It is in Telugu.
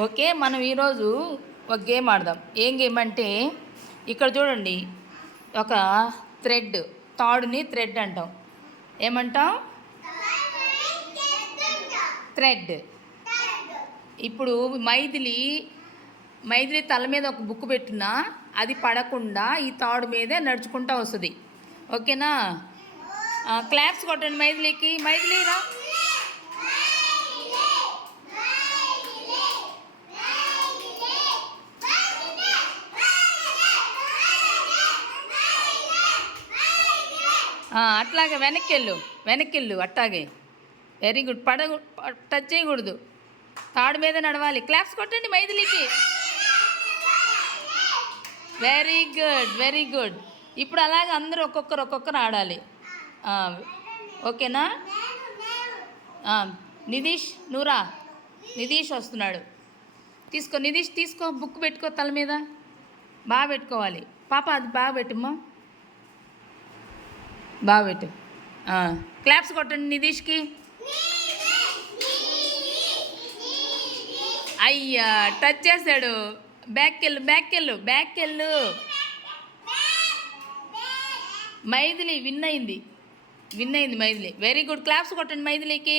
ఓకే, మనం ఈరోజు ఒక గేమ్ ఆడదాం. ఏం గేమ్ అంటే, ఇక్కడ చూడండి, ఒక థ్రెడ్, తాడుని థ్రెడ్ అంటాం. ఏమంటాం? థ్రెడ్. ఇప్పుడు మైథిలి తల మీద ఒక బుక్ పెట్టినా అది పడకుండా ఈ తాడు మీదే నడుచుకుంటూ వస్తుంది. ఓకేనా? క్లాప్స్ కొట్టండి మైథిలికి. మైథిలి రా. అట్లాగే వెనక్కి వెళ్ళు అట్లాగే. Very good. టచ్ చేయకూడదు, తాడు మీద నడవాలి. క్లాప్స్ కొట్టండి మైథిలికి. Very good. ఇప్పుడు అలాగే అందరూ ఒక్కొక్కరు ఆడాలి. ఓకేనా? నితీష్ నూరా. నితీష్ వస్తున్నాడు. నితీష్ తీసుకో, బుక్ పెట్టుకో తల మీద. బాగా పెట్టుకోవాలి పాప, అది బాగా పెట్టుమ్మా, బాగా పెట్టు. క్లాప్స్ కొట్టండి నితీష్కి. అయ్యా, టచ్ చేశాడు. బ్యాక్కెళ్ళు. మైథిలి విన్ అయింది మైథిలి. Very good. క్లాప్స్ కొట్టండి మైథిలికి.